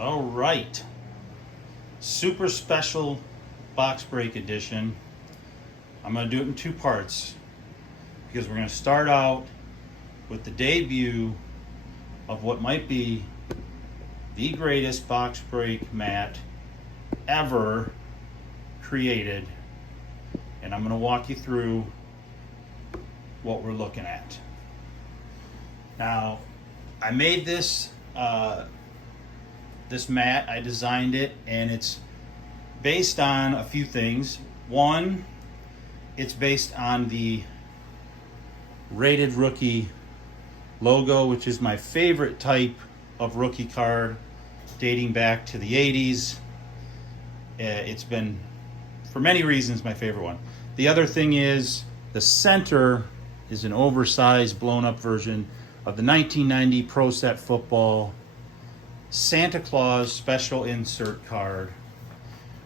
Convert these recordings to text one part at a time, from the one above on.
All right. Super special box break edition. I'm going to do it in two parts because we're going to start out with the debut of what might be the greatest box break mat ever created. And I'm going to walk you through what we're looking at. Now, I made this mat, I designed it, and it's based on a few things. One, it's based on the Rated Rookie logo, which is my favorite type of rookie card dating back to the 80s. It's been, for many reasons, my favorite one. The other thing is the center is an oversized, blown-up version of the 1990 Pro Set Football Santa Claus special insert card,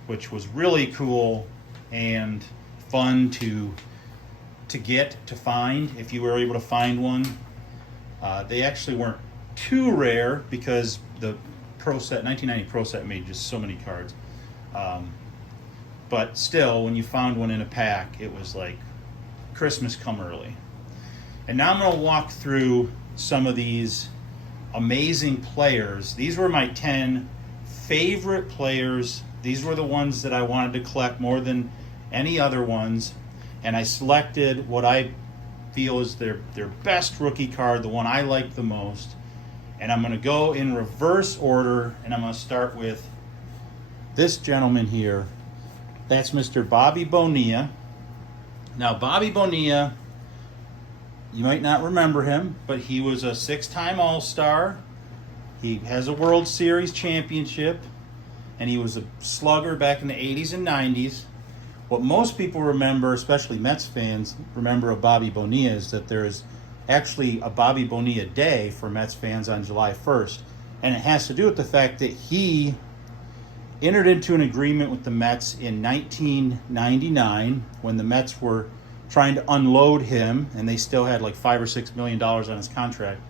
which was really cool and fun to find if you were able to find one. They actually weren't too rare because the Pro Set 1990 Pro Set made just so many cards. But still, when you found one in a pack, it was like Christmas come early. And now I'm going to walk through some of these amazing players. These were my 10 favorite players. These were the ones that I wanted to collect more than any other ones. And I selected what I feel is their best rookie card, the one I like the most. And I'm going to go in reverse order, and I'm going to start with this gentleman here. That's Mr. Bobby Bonilla. Now, Bobby Bonilla, you might not remember him, but he was a 6-time All-Star. He has a World Series championship, and he was a slugger back in the 80s and 90s. What most people remember, especially Mets fans, remember of Bobby Bonilla is that there is actually a Bobby Bonilla Day for Mets fans on July 1st. And it has to do with the fact that he entered into an agreement with the Mets in 1999 when the Mets were trying to unload him, and they still had like $5 or $6 million on his contract.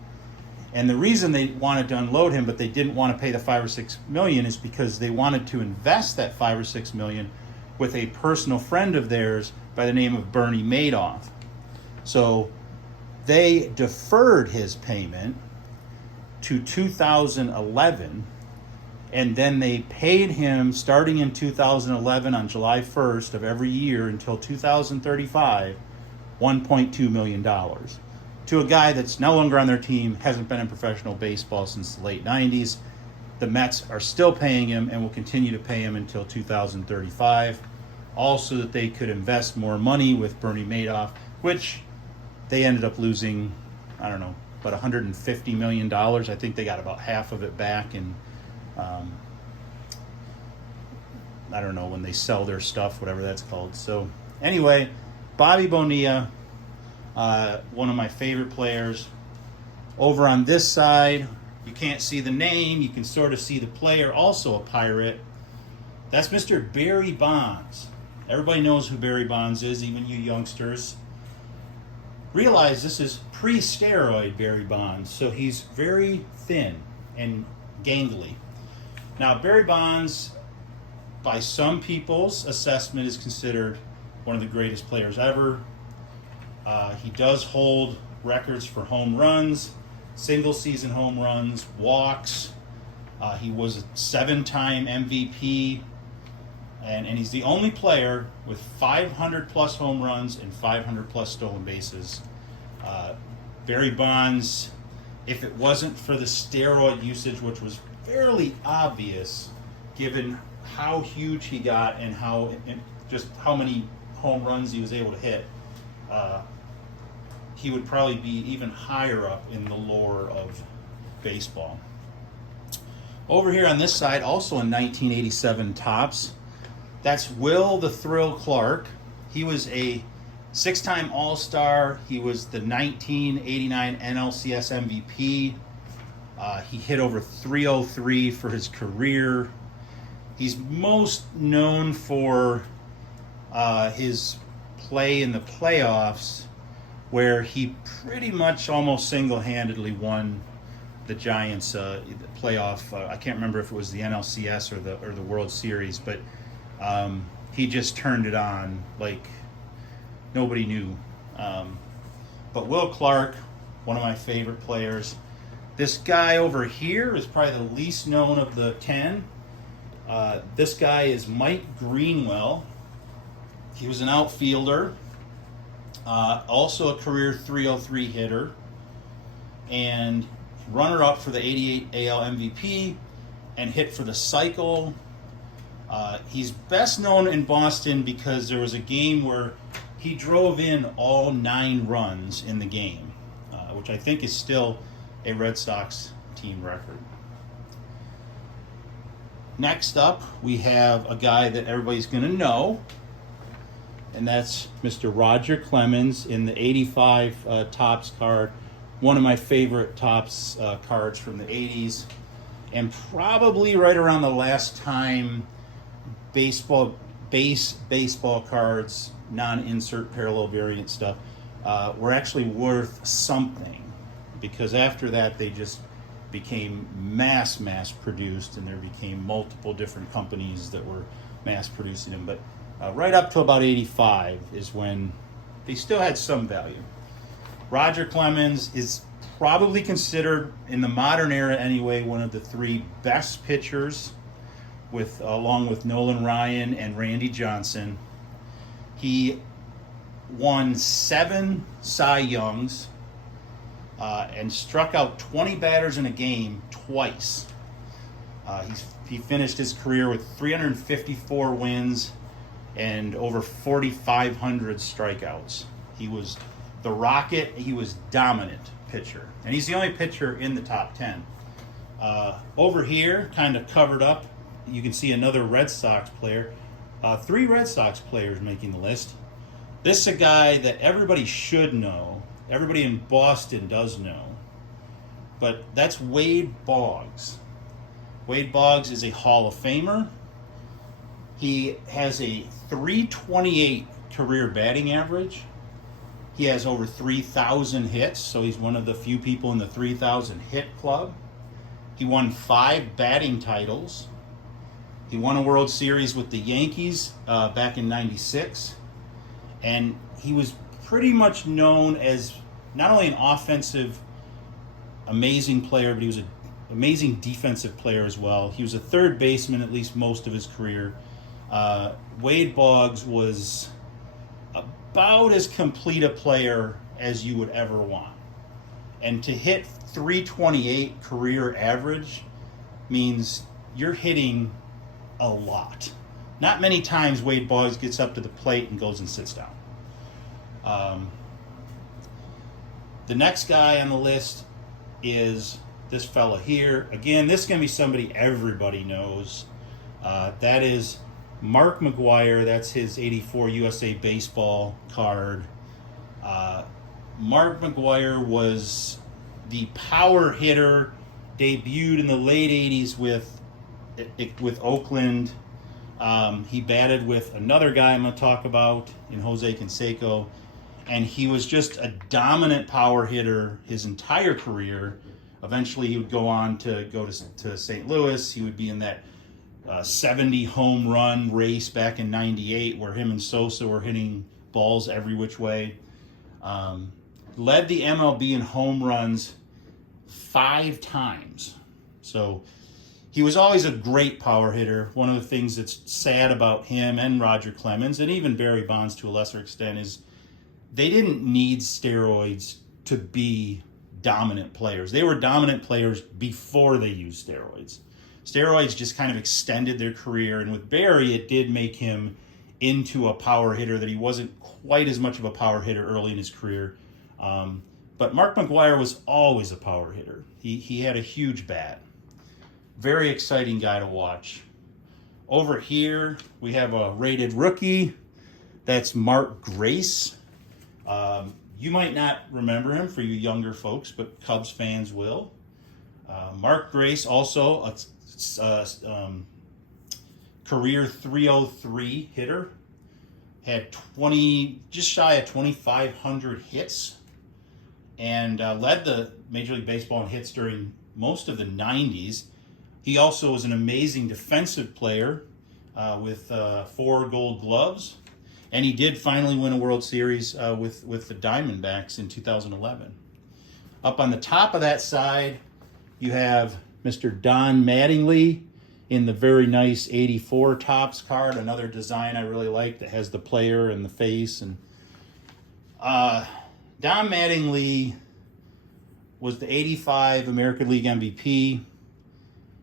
And the reason they wanted to unload him, but they didn't want to pay the $5 or $6 million, is because they wanted to invest that $5 or $6 million with a personal friend of theirs by the name of Bernie Madoff. So they deferred his payment to 2011, and then they paid him starting in 2011 on July 1st of every year until 2035, $1.2 million to a guy that's no longer on their team, hasn't been in professional baseball since the late 90s. The Mets are still paying him and will continue to pay him until 2035, also that they could invest more money with Bernie Madoff, which they ended up losing, I don't know, about $150 million. I think they got about half of it back in I don't know, when they sell their stuff, whatever that's called. So anyway, Bobby Bonilla, one of my favorite players. Over on this side, you can't see the name, you can sort of see the player, also a Pirate. That's Mr. Barry Bonds. Everybody knows who Barry Bonds is, even you youngsters. Realize this is pre-steroid Barry Bonds, so he's very thin and gangly. Now, Barry Bonds, by some people's assessment, is considered one of the greatest players ever. He does hold records for home runs, single-season home runs, walks. He was a 7-time MVP, and he's the only player with 500-plus home runs and 500-plus stolen bases. Barry Bonds, if it wasn't for the steroid usage, which was fairly obvious given how huge he got and just how many home runs he was able to hit, he would probably be even higher up in the lore of baseball. Over here on this side, also in 1987 Topps, that's Will the Thrill Clark. He was a 6-time All-Star. He was the 1989 NLCS MVP. He hit over 303 for his career. He's most known for his play in the playoffs, where he pretty much almost single-handedly won the Giants playoff. I can't remember if it was the NLCS or the World Series, but he just turned it on like nobody knew. But Will Clark, one of my favorite players. This guy over here is probably the least known of the 10. This guy is Mike Greenwell. He was an outfielder, also a career 303 hitter, and runner-up for the 88 AL MVP, and hit for the cycle. He's best known in Boston because there was a game where he drove in all 9 runs in the game, which I think is still a Red Sox team record. Next up, we have a guy that everybody's going to know, and that's Mr. Roger Clemens in the 85 Topps card. One of my favorite Topps cards from the 80s, and probably right around the last time baseball cards, non-insert parallel variant stuff, were actually worth something, because after that they just became mass produced, and there became multiple different companies that were mass producing them. But right up to about 85 is when they still had some value. Roger Clemens is probably considered, in the modern era anyway, one of the 3 best pitchers, along with Nolan Ryan and Randy Johnson. He won 7 Cy Youngs and struck out 20 batters in a game twice. He finished his career with 354 wins and over 4,500 strikeouts. He was the Rocket. He was dominant pitcher, and he's the only pitcher in the top 10. Over here, kind of covered up, you can see another Red Sox player. 3 Red Sox players making the list. This is a guy that everybody should know. Everybody in Boston does know. But that's Wade Boggs. Wade Boggs is a Hall of Famer. He has a 328 career batting average. He has over 3,000 hits, so he's one of the few people in the 3,000 hit club. He won 5 batting titles. He won a World Series with the Yankees back in '96. And he was pretty much known as not only an offensive, amazing player, but he was an amazing defensive player as well. He was a third baseman at least most of his career. Wade Boggs was about as complete a player as you would ever want. And to hit 328 career average means you're hitting a lot. Not many times Wade Boggs gets up to the plate and goes and sits down. The next guy on the list is this fella here. Again, this is going to be somebody everybody knows. That is Mark McGwire. That's his 84 USA Baseball card. Mark McGwire was the power hitter, debuted in the late 80s with Oakland. He batted with another guy I'm going to talk about in Jose Canseco, and he was just a dominant power hitter his entire career. Eventually he would go on to go to St. Louis. He would be in that 70 home run race back in '98 where him and Sosa were hitting balls every which way. Led the MLB in home runs 5 times. So he was always a great power hitter. One of the things that's sad about him and Roger Clemens, and even Barry Bonds to a lesser extent, is they didn't need steroids to be dominant players. They were dominant players before they used steroids. Steroids just kind of extended their career, and with Barry, it did make him into a power hitter that he wasn't quite as much of a power hitter early in his career. But Mark McGwire was always a power hitter. He had a huge bat. Very exciting guy to watch. Over here, we have a rated rookie. That's Mark Grace. You might not remember him, for you younger folks, but Cubs fans will. Mark Grace, also a career 303 hitter. Had just shy of 2,500 hits, and led the Major League Baseball in hits during most of the 90s. He also was an amazing defensive player with 4 Gold Gloves. And he did finally win a World Series with the Diamondbacks in 2011. Up on the top of that side, you have Mr. Don Mattingly in the very nice 84 Topps card, another design I really like that has the player and the face. And Don Mattingly was the 85 American League MVP.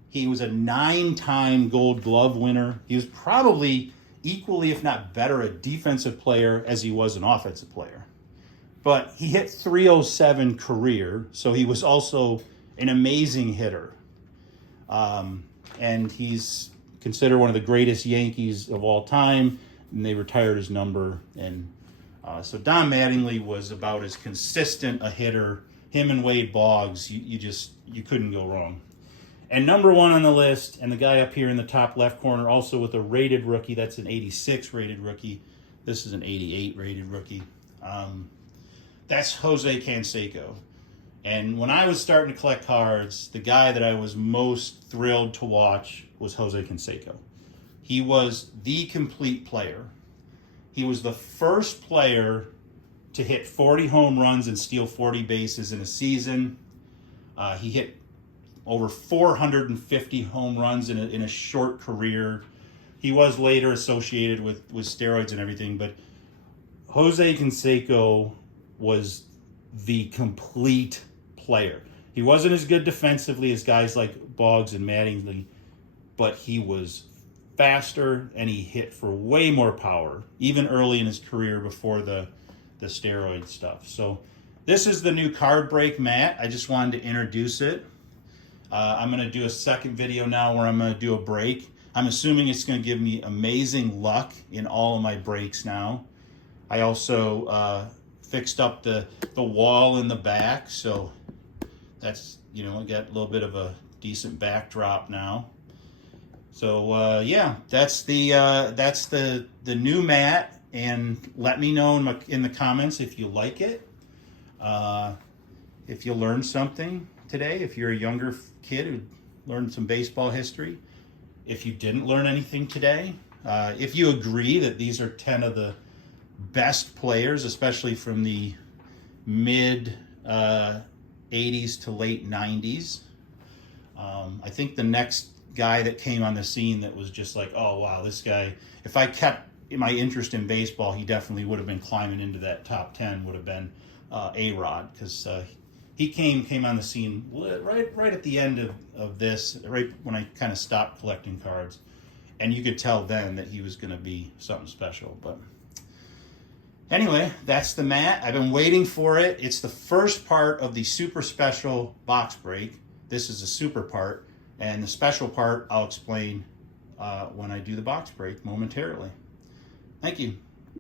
He was a 9-time Gold Glove winner. He was probably equally, if not better, a defensive player as he was an offensive player. But he hit .307 career, so he was also an amazing hitter. And he's considered one of the greatest Yankees of all time, and they retired his number. And so Don Mattingly was about as consistent a hitter. Him and Wade Boggs, you couldn't go wrong. And number 1 on the list, and the guy up here in the top left corner, also with a rated rookie. That's an 86 rated rookie. This is an 88 rated rookie. That's Jose Canseco. And when I was starting to collect cards, the guy that I was most thrilled to watch was Jose Canseco. He was the complete player. He was the first player to hit 40 home runs and steal 40 bases in a season. He hit over 450 home runs in a short career. He was later associated with steroids and everything, but Jose Canseco was the complete player. He wasn't as good defensively as guys like Boggs and Mattingly, but he was faster and he hit for way more power, even early in his career before the steroid stuff. So this is the new card break mat. I just wanted to introduce it. I'm going to do a second video now where I'm going to do a break. I'm assuming it's going to give me amazing luck in all of my breaks now. I also fixed up the wall in the back, so that's, I got a little bit of a decent backdrop now. So yeah, that's the new mat, and let me know in the comments if you like it. If you learned something today, if you're a younger kid who learned some baseball history. If you didn't learn anything today, if you agree that these are 10 of the best players, especially from the mid 80s to late 90s. I think the next guy that came on the scene that was just like, oh wow, this guy, if I kept my interest in baseball, he definitely would have been climbing into that top 10, would have been A-Rod, because he came on the scene right at the end of this, right when I kind of stopped collecting cards. And you could tell then that he was going to be something special. But anyway, that's the mat. I've been waiting for it. It's the first part of the super special box break. This is a super part. And the special part I'll explain when I do the box break momentarily. Thank you.